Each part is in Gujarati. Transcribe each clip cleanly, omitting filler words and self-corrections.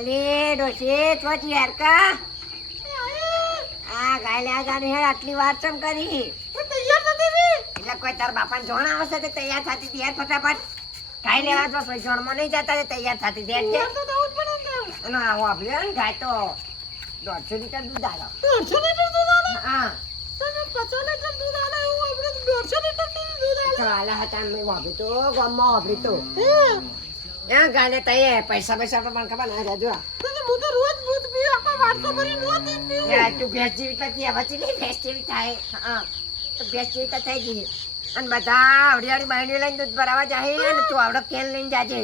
અલે ડોશી તો યાર કા આ ગાય લે જાની હે આટલી વાર ચમ કરી તૈયાર નથી એટલે કોઈ તાર બાપાને જોણ આવશે તે તૈયાર થતી હતી યાર ફટાફટ ગાય લેવા જો કોઈ જોણમાં નહીં જતા તે તૈયાર થતી હતી એટલે અને આવો આપણે ગાય તો 150 લીટર દૂધ આલો 150 લીટર દૂધ આલે હા તમે 50 લીટર દૂધ આલે એવું આપણે 150 લીટર દૂધ આલે ચાલે હતા મેં વાપરી તો ગામમાં વાપરી તો એ ગાને તઈએ પૈસા તો મને ખબર ના રહેજો હું તો રોજ દૂધ પીઉં આખો વાટકો ભરી રોજ દૂધ પીઉં યાર તું ભેંસ જેવી પછી હવે ચીલી ભેંસ જેવી થાય હા તો ભેંસ જેવી તો થઈ ગઈ અને બધા આવડી બહેણીઓ લઈને દૂધ ભરાવા જાય અને તું આવડો કેન લઈને જાજે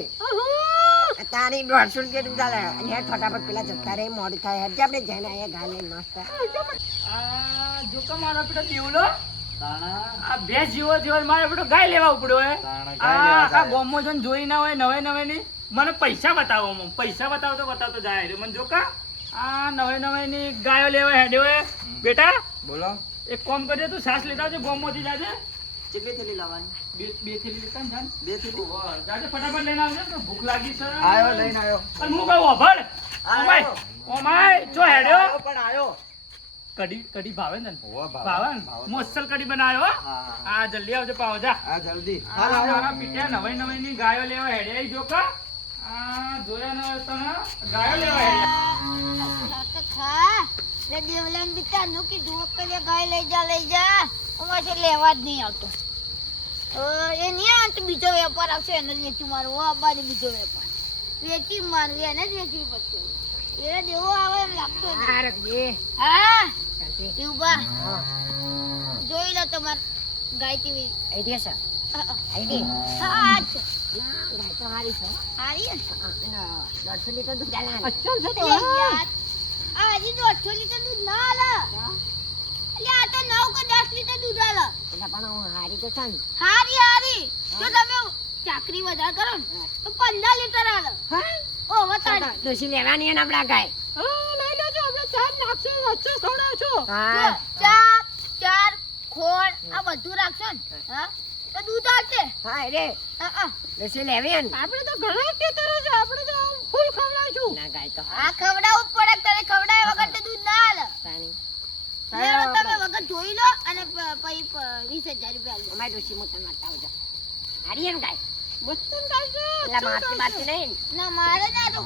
તારી 150 રૂપિયા દૂધ આલે અને યાર ફટાફટ પેલા જતા રહે મોડું થાય હજી આપણે જઈને અહીંયા ગાય લઈને નાસ્તા આ જો કે મારો બેટો દેવલો આ ભેંસ જેવો મારો બેટો ગાય લેવા ઉપડ્યો હે આ ગોમો જોઈને જોઈ ના હોય નવે ની મને પૈસા બતાવો બતાવતો જાય મને જો કા આ નવે ની ગાયો લેવા હેડ્યો હે બેટા બોલો એક કામ કરજે તું સાસ લેતા આવજે ગોમોથી જાજે કેટલી થેલી લાવવાની બે થેલી લેતા ને જાન બે થેલી જાજે ફટાફટ લઈને આવજે તો ભૂખ લાગી છે આયો લઈને આયો અને હું કહું ઓભળ ઓમાય જો હેડ્યો પણ આયો કઢી ભાવે ને હોવા ભાવે ને મોસલ કઢી બનાવ્યો આ જલ્દી આવજો પાવો જા આ જલ્દી આ પીટ્યા નવી ની ગાયો લેવા હેડ્યા જો કા આ જોયા ન હોય તને ગાયો લેવા હેડ્યા ખા લે દેવલાન બિતા નું કીધું કે ગાય લઈ જા અમારે લેવા જ નહીં આવતો એ નહીં આવતો બીજો વેપાર આવશે એને જ વેચી મારવો આબાને બીજો વેપાર વેચી મારવી એને જ વેચવી પડશે એ દેવો આવે એમ લાગતો હા એવું બા જોઈ લો તમાર ગાય કેવી આઈડિયા છે આઈડિયા હા છે ગાય તો હારી છે હારી અને 150 લીટર દૂધ આલે અચ્છા છે અરે યાર આ હજી 150 લીટર દૂધ ના આલે એટલે આ તો 9 કે 10 લીટર દૂધ આલે એટલે પણ હું હારી તો છે ને હારી જો તમે ચાકરી વધારે કરો ને તો 15 લીટર આલે ઓ વતાડી ડોશી લેવાની અને આપડા ગાય હા લઈ લેજો આપણે ચાર નાખશે વચ્ચે ખવડાવશો હા ચાર ખોળ આ બધું રાખશો ને હા તો દૂધ આવશે હા રે ડોશી લેવી ને આપણે તો ઘણા ખેતરો છે આપણે તો ફૂલ ખવડાવશું ના ગાય તો આ ખવડાવવું જ પડે તને ખવડાવ્યા વગર તો દૂધ ના આલે તાણી લેવો તમે વગર જોઈ લો અને પછી 20,000 રૂપિયા આલો અમારી ડોશી મોટા મારતા આવજો હારી ને ગાય બચ્ચન ગાય છે એટલે મારતી નહીં ના મારે ના તો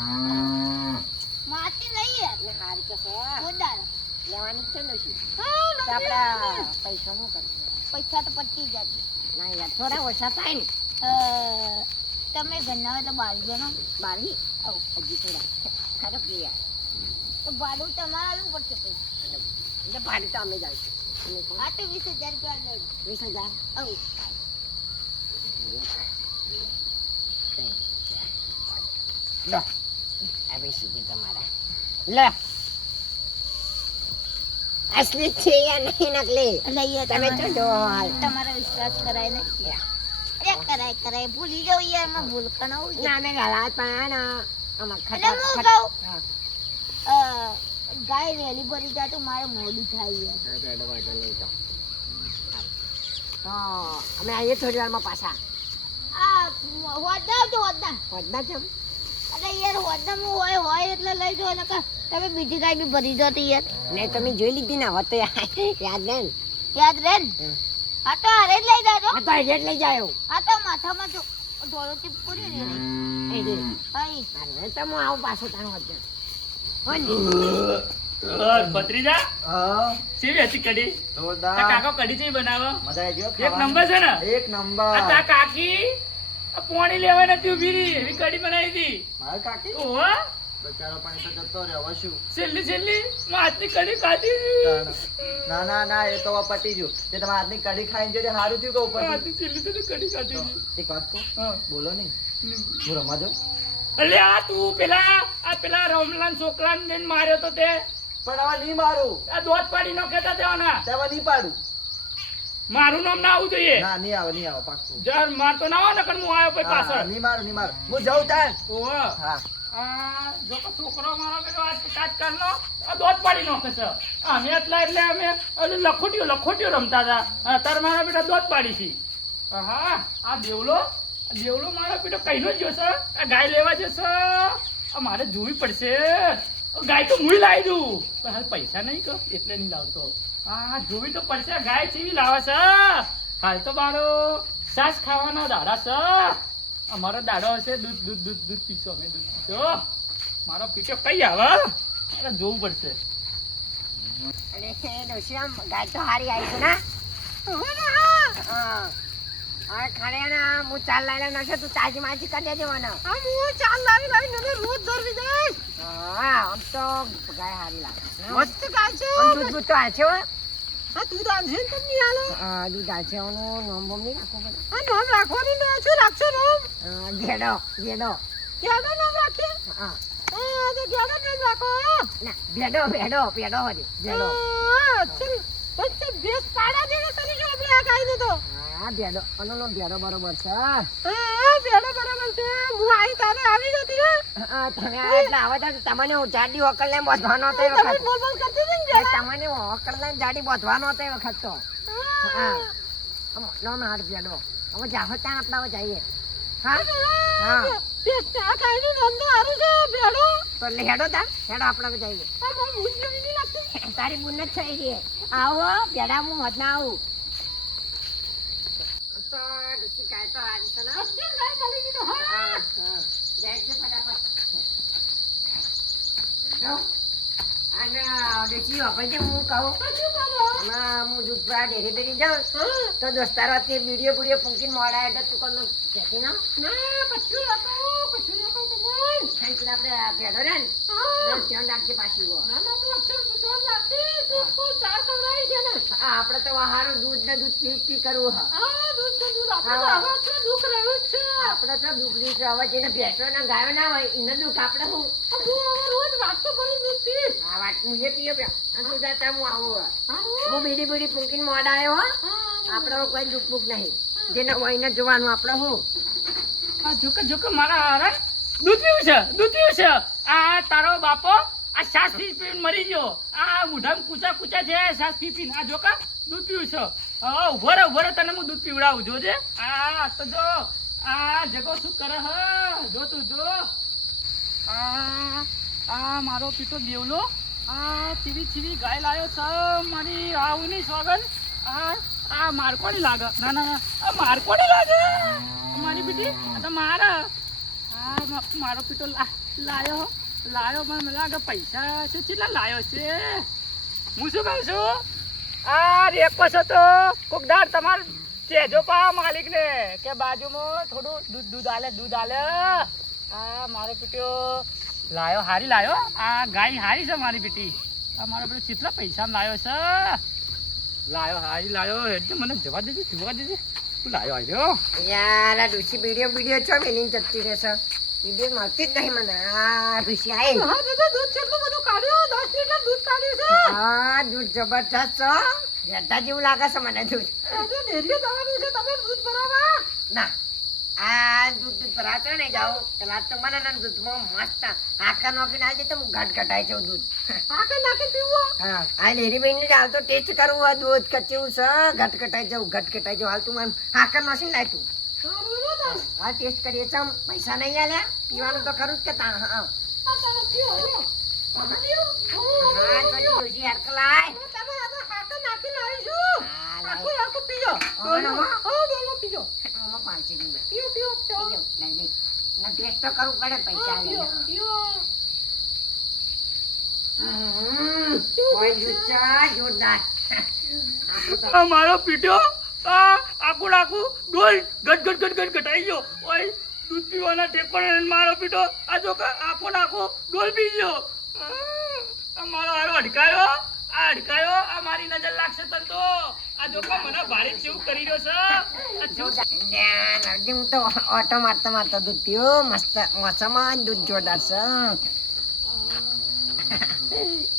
માતી નહીં યાર ને હારી તો છે જોરદાર લેવાની જ છે ડોશી હા તો આપડા પૈસા નું કરશું પૈસા તો પટી જશે ના યાર થોડા ઓછા થાય ને તમે ઘરના હોય તો 22 જણો 22 હજી થોડા ખરાબ ગયા તો ભાડું તમારે આલવું પડશે પછી. એટલે ભાડું તો અમે જ આવીશું અમે કોણ હા તો 20,000 રૂપિયા આલો. 20,000 આવું લો આ બેસી ગયું તમારા લે અસલી છે યા નહીં નકલી લઈએ તમે તો જો હાલ તમારો વિશ્વાસ કરાય ને અરે કરાય ભૂલી જાવ યાર એમાં ભૂલ કણાવું ના મેં ગલાત પણ ના આમાં એટલે હું કહું ગાય વહેલી ભરી જાય તો મારે મોડું થાય યાર તો અમે આવીએ થોડી વારમાં પાછા આ હોદા આવજો હોદા વધના છે અરે યાર હોદામાં હોય એટલે લઈ જાઓ ને તમે બીજી ગાય બી ભરી દો તો યાર ને તમે જોઈ લીધી ને હવે તો યાદ રહે ને યાદ રહે ને હા તો હારે જ લઈ જાજો આ તો હેડ લઈ જાય હા તો માથામાં જો ઢોળો ચીપ પૂરી ને હાઈ તો હું આવું પાછો તારો વધે ભત્રીજા હા સેવી હતી કઢી જોરદાર આ કાકો કઢી ચઈ બનાવો મજા આવી ગયો એક નંબર છે ને એક નંબર આ તા કાકી આ પોણી લેવા નથી ઉભી રહી એવી કઢી બનાવી હતી માર કાકી ઓહો બચારો પાણી તો જતો રહ્યો હવે શું છેલ્લી માં હાથની કઢી ખાધી ના એ તો હવે પતી ગયું તે તમારા હાથની કઢી ખાઈને જોજે સારું થયું કે ઉપર હાથની છેલ્લી કઢી ખાધી હતી. એક વાત કહું હા. બોલો નહીં હું રમવા જાઉં અલ્યા તું પેલા રમલાન છોકરાને જઈને માર્યો તો તે પણ હવે નહીં મારું આ દોત પાડી નો કેતા તેવાના તેવા નહીં પાડું મારું નામ ના આવવું જોઈએ ના નહીં આવે પાક્કું જર મારતો ના હોય ને પણ હું આવ્યો પછી હા, પાછળ નહીં મારું હું જાઉં ત્યાં ઓહો હા આ જો કે છોકરો મારો પેલો આજ કાજ કરનો આ દોત પાડી નાખે છે અમે એટલે અમે ઓલું લખોટીઓ રમતા હતા તાર મારા બેટા દોત પાડી છે હા આ દેવલો દેવલો મારો પીટો કઈનો જ જશે આ ગાય લેવા જશે આ મારે જોવી પડશે ગાય તો હું લાવી દઉં પણ હાલ પૈસા નહીં કહો એટલે નહીં લાવતો હા જોવી તો પડશે ગાય ચીવી લાવે છે હાલ તો મારો સાસ ખાવાના દાડા છે અમારો દાડો હશે દૂધ દૂધ દૂધ દૂધ પીશો અમે દૂધ પીશો મારો પીટો કઈ આવે મારે જોવું પડશે અને ડોશી આમ ગાય તો હારી આવી છે ને હા હવે ખરેણા હું ચાલ લાવીને નશે તું તાજી માજી કરી દેજે મને આમ હું ચાલ લાવી નને રોજ ધરવી દઈશ. હા આમ તો ગાય હારી લાગે મસ્ત ગાય છે. આમ દૂધ બૂધ તો આ છે હો. આ તું તો આમ છે ને તમને હાલો. હા દૂધ આ છે એનું નોમ બોમ નહીં રાખવું પડે આ નામ રાખવાની ને શું રાખશો નામ? ઘેડો ઘેડો ક્યાંનો નામ રાખીએ? હા આ તો ક્યાંનો નામ રાખો? ના ભેડો ભેડો ભેડો હોજે ભેડો ચલ વચ્ચે ભેસ પાડા દેને કરીશું આપણે આ ગાયને તો. હા ભેડો અનો ભેડો બરોબર છે હા ભેડો બરાબર છે. હું આવી તારે આવી જતી ને. હા તમે એટલે આવે તો તમને જાડી ઓકળ લઈને બોધવાનો હતો એ તમે વખત બોલ બોલ કરતી હતી ને એ જરા. તમને ઓકળ લઈને જાડી બોધવાનો હતો એ વખત તો હા નો હાડ ભેડો હવે જાહો ત્યાં આપણે હવે જઈએ હા હા ભેસ આ ગાયનું નામ તો સારું છે ભેડો. તો એટલે હેડો તા હેડો આપણે હવે જઈએ આ મને ભૂલ જેવી નહીં લાગતી. તારી બુન જ થઈ ગઈ આવો ભેડા હું મત ના આવું તો ડુસી ગાય તો હારી છે ને અત્યારે ગાય ચાલી ગઈ તો હા. હા હા જઈજો ફટાફટ જો અને ડુસી આપણે હું કહું શું કરો? હમણાં હું દૂધ ભરા ડેરી બેરી જાઉં હા. તો દોસ્તારો તે બીડીઓ બીડીઓ ફૂંકીને મોડા એટલે તું કોનું કહેતી ના ના કશું રાખો તમને. ખાઈ પેલા આપણે ભેડો રે ને હા. ધ્યાન રાખજે પાછી વો ના ના હું અક્ષર ધ્યાન રાખીશ. તું ચા ખવડાવી છે ને. હા આપણે તો હારું દૂધ ને દૂધ પી પી કરવું હા આ દૂધ તો દૂધ આપણે તો હા. હવે તો દુઃખ રહ્યું જ છે. આપણે તો દુઃખની છે હવે જેને ભેંસો ના ગાયો ના હોય એને દુઃખ આપણે હું આ તું હવે રોજ વાટકો ભરી દૂધ પીશ. આ વાત હું એ પીએ પ્યો અને તું જાતા હું આવું હવે. હા. હું બીડી બીડી ફૂંકીને મોડા આવ્યો હો આપણે હવે કોઈ દુઃખ બુખ નહીં જેને હોય એને જોવાનું આપણે હું આ જોકે જોકે મારા હારા દૂધ પીવું છે દૂધ પીવું છે આ તારો બાપો આ સાસ પી પીને મરી ગયો આ મુઢામાં કૂચા કૂચા છે સાસ પી પીને આ જોકા દૂધ પીવું છે હા ઉભો રહે તને હું દૂધ પીવડાવું જોજે આ તો જો આ જગો શું કરે હ જો તું જો આ મારો પીતો દેવલો આ ચીવી ચીવી ગાય લાયો છે મારી આવની સોગન આ મારકોડી લાગે ના ના ના આ મારકોડી લાગે મારી બેટી આ તો મારા મારો પીટો લાયો મને લાગે પૈસા છે કેટલા લાયો છે હું શું કહું છું આ રેકો છો તો કોક દાડ તમારે કહેજો પા માલિકને કે બાજુમાં થોડું દૂધ આલે આ મારો પીટો લાયો હારી લાયો આ ગાય હારી છે મારી બેટી આ મારો પેલો કેટલા પૈસા લાયો છે હારી લાયો એટલે મને જોવા દેજે તું લાયો આવ્યો યાર આ ડુસી બીડીઓ છો મેલીને જતી રહેશે બીડીઓ મળતી જ નહીં મને આ ડુસી આવી હા દાદા દૂધ કેટલું બધું કાઢ્યું 10 લીટર દૂધ કાઢ્યું છે. હા દૂધ જબરજસ્ત છે યદ્ધા જેવું લાગે છે મને દૂધ આજે ડેરીએ જવાનું છે તમે દૂધ ભરાવા. ના આ દૂધ ભરાતો નહીં જાઉં પેલા તો મને ના દૂધમાં મસ્ત આખા નોખીને આવી જાય તો હું ઘટ ઘટાઈ જાઉં દૂધ આકે નાખી પીવો. હા આ ડેરી બેન હાલ તો ટેસ્ટ કરવું હોય દૂધ કચ્યું છે ઘટ ઘટાઈ જાઉં હાલ તું મને આખા નોખીને લાય તું સારું ને દાદા. હા ટેસ્ટ કરીએ ચમ પૈસા નહીં આલ્યા પીવાનું તો ખરું જ કે તાણ હા આ તમે પીવો લે. તમે પીવો. હા તો ડોશી હરખ લાય તમે આજે હાકે નાખી લાવીશું. હા, લાય. આખું પીજો. ઓનો, હા ડોલો પીજો. આમાં 5 દીમાં પીઓ લઈ જાઉં લઈ જઈ ના ટેસ્ટ તો કરવું પડે ને પૈસા પીઓ આલે પીઓ. કોઈ દૂધ છે જોરદાર આપણું તો આ મારો પીટો આખું ડોલ ગટ ઘટાઈ ગયો ઓય દૂધ પીવાના ટેકોને મારો પીટો આ જો આખો ડોલ પી ગયો આ મારો હારો અડકાયો આ મારી નજર લાગશે તને તો આ જો મને ભારે જેવું કરી રહ્યો છે આ જો નરજી હું તો ઓટો મારતો દૂધ પીવું મસ્ત મોસમ દૂધ જોરદાર છે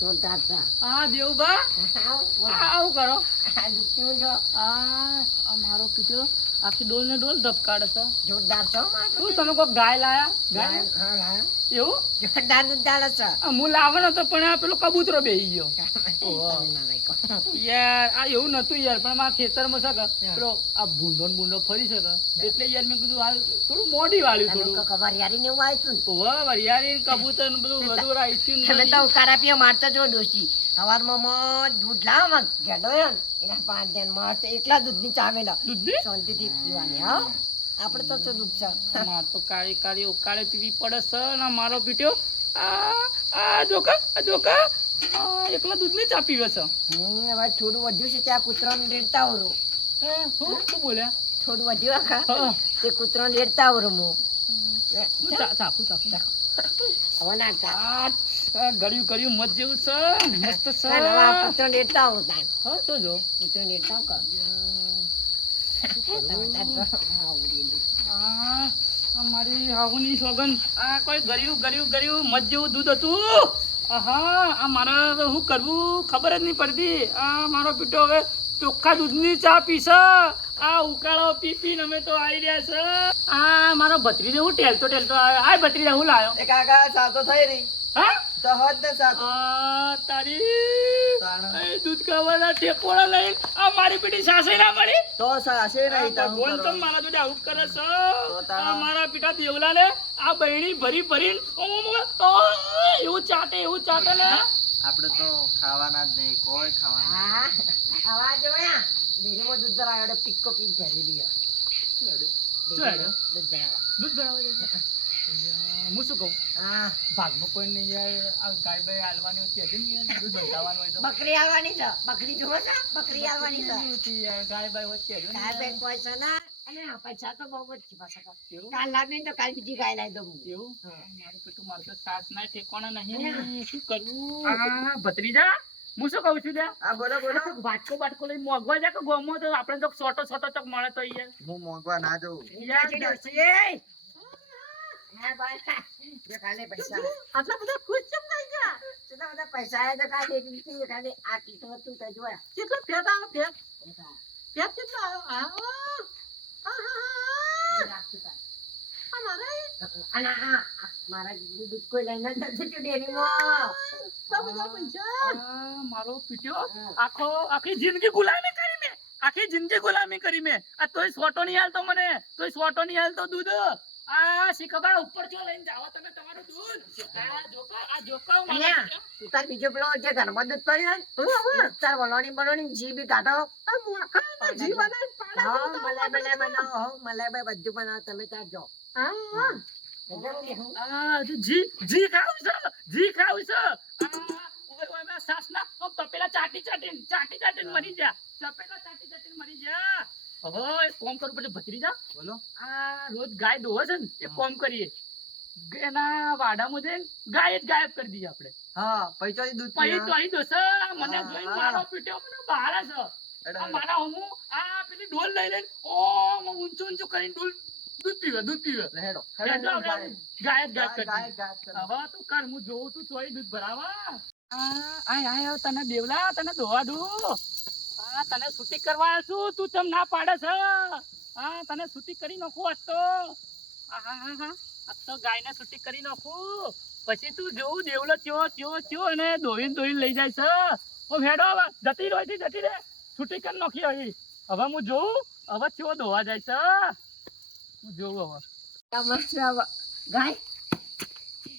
જોરદાર છે. હા દેવુભા આવ, બોલ. આવું કરો આ દૂધ પીવું છો? આ મારો પીટ્યો આખી ડોલ ને ડોલ ધબકાડે છે જોરદાર છો મારું. શું તમે કોઈ ગાય લાયા ગાય હા, લાયો. એવું જોરદાર દૂધ ચાલે છે. હું લાવવાનો હતો પણ આ પેલો કબૂતરો બેહી ગયો તમે ના લાયકો. યાર આ એવું નતું યાર પણ મારા ખેતરમાં છે કે પેલો આ ભૂંડો ને ભૂંડો ફરી છે કે એટલે યાર મેં કીધું હાલ થોડું મોડી વાળ્યું તમે થોડું તો ખબર યારી ને એવું આવ્યું ને. ઓવા વરિયાળી ને કબૂતર ને બધું બધું રાખ્યું તમે ને તો ઉકાળા પીઓ મારતો જો ડોશી. સવારમાં મોજ દૂધ લાવો માં ઘેડો ને એના 5 ધ્યાન મસ્ત એકલા દૂધની ચા મેલો. દૂધ દે શાંતિથી પીવાની હા. આપણે તો શું દુઃખ છે. માર તો કાળી કાળી ઉકાળે પીવી પડે છે ને આ મારો પીટ્યો આ જોકા આ એકલા દૂધ ની ચા પીવે છે હવે થોડું વધ્યું છે ત્યાં કૂતરાને રેડતા આવરું. શું બોલ્યા થોડું વધ્યું આખા હા. તે કૂતરાને રેડતા આવરું હું. ચાકુ હવે ના ચા. ગળ્યું મત જેવું છે મસ્ત છે હવે આ કૂતરાને રેડતા આવું તાણ. હા તો જો કૂતરાને રેડતા આવું કર. તમે તાર તો આવડી લે. આ મારી હાહુની સોગન આ કોઈ ગળ્યું મત જેવું દૂધ હતું આહા આ મારે હવે શું કરવું ખબર જ નહીં પડતી આ મારો પીટો હવે ચોખ્ખા દૂધની ચા પીશે આ ઉકાળો પી પીને અમે તો આવી રહ્યા છે આ મારો ભત્રીજો હું ટેલતો આવ્યો આ ભત્રીજા હું લાયો એ કાકા સાતો થઈ રહી હા તો હોત ને સાતો આ તારી તાણા. એ દૂધ ખાવાના ટેપોડા લઈને આ મારી પીટી સાસે ના મળી તો સાસે નહીં તો ભગવાન હું તો કરું? મારા જોડે આવું કરે છે તારા- આ મારા પીટા દેવલા ને આ બહેણી ભરીને એવું ચાટે ને આપણે તો ખાવાના જ નહીં કોઈ ખાવાના હા આવા જોયા ડેરીમાં દૂધ ભરાયો એટલે પીકો પીક ભરી લ્યો. શું હેડ્યો? દૂધ ભરાવા. દૂધ ભરાવા જશે હું શું કહું હા ભાગમાં કોઈ નહીં યાર આ ગાય બાય હાલવાની હોય તે જ યાર દૂધ બંધાવવાનું હોય તો બકરી આલવાની છે. બકરી જુઓ છો? બકરી આલવાની છે. યાર ગાય બાય હોય તે જ ને. ગાય બેન કોઈ છે ના. અને આ પૈસા તો બહુ જ છે પાછા તો. એવું? કાલ લાવીને તો કાલ બીજી ગાય લાવી દઉં. એવું મારું પેટું મારું તો સાસ ના ઠેકાણા નહીં શું કરવું આ ભત્રીજા હું શું કહું છું ત્યાં હા બોલો બોલો બાટકો લઈને મોગવા જાય કે ગોમો તો આપણે તો સોટો ચોક મળે તો યાર હું મોંઘવા ના જઉં યાર ડોશી. હા ભાઈ. જો કાલે પૈસા આટલા બધા ખુશ કેમ થઈ ગયા? કેટલા બધા પૈસા આયા તો કાલે એક દીકરી કાલે આ કીધું હતું તો જોયા. કેટલો ફેટ આવ્યો ફેટ કેટલો આવ્યો આ મારે અને આ મારા દૂધ કોઈ લઈને જ નથી જતું ડેરીમાં. તો બધા પૈસા આ મારો પીટ્યો આખી જિંદગી ગુલામી કરી મેં આખી જિંદગી ગુલામી કરી મેં આ તોય સોટો નહીં હાલતો મને તોય સોટો નહીં હાલતો દૂધ આ શીખબર ઉપર જો લઈને જાવ તમે તમારું દૂધ આ જોકો અહીંયા, તું તાર બીજો પેલો જે ઘરમાં દૂધ પડ્યો ને, તાર વલોણી જી બી કાઢો. આ મોખાના જી બનાવીને પાડે હા, તો મલાઈ બનાવો, હો, મલાઈ બધું બનાવો, તમે ત્યાં જો. હા આ જી ખાવું છે આ સાસ ના તપેલા ચાટી મરી જા મરી જા હવે એક કોમ કરવું પડશે ભત્રીજા બોલો આ રોજ ગાય દોવે છે ને એક કોમ કરીએ એના વાડામાં જઈને ગાય જ ગાયબ કરી દઈએ આપણે હા પૈસાથી દૂધ પછી પીવા. તો અહીં દોસે મને હા, જોઈને હા. મારો પીટ્યો મને બહાર છે એડા, આ મારા હમું આ પેલી ડોલ લઈ લઈને ઓમ ઊંચું કરીને દૂધ પીવે હેડો. એટલે આપણે ગાય જ ગાયબ કરી ગાય, દઈએ. ગાય, ગાય. હવે તું કર હું જોઉં તું તોય દૂધ ભરાવા આય તને દેવલા તને દોવા દઉં તને છૂટી કરવા છું તું ચમ ના પાડે છે તને છૂટી કરી નાખું આજ તો આજ તો ગાયને છૂટી કરી નાખું પછી તું જોવું દેવલો ચો અને દોઈને લઈ જાય છે હું હેડો હવે જતી રે છૂટી કરી નાખી હવે હું જોઉં હવે ચો દોવા જાય છે હું જોઉં હવે ગાય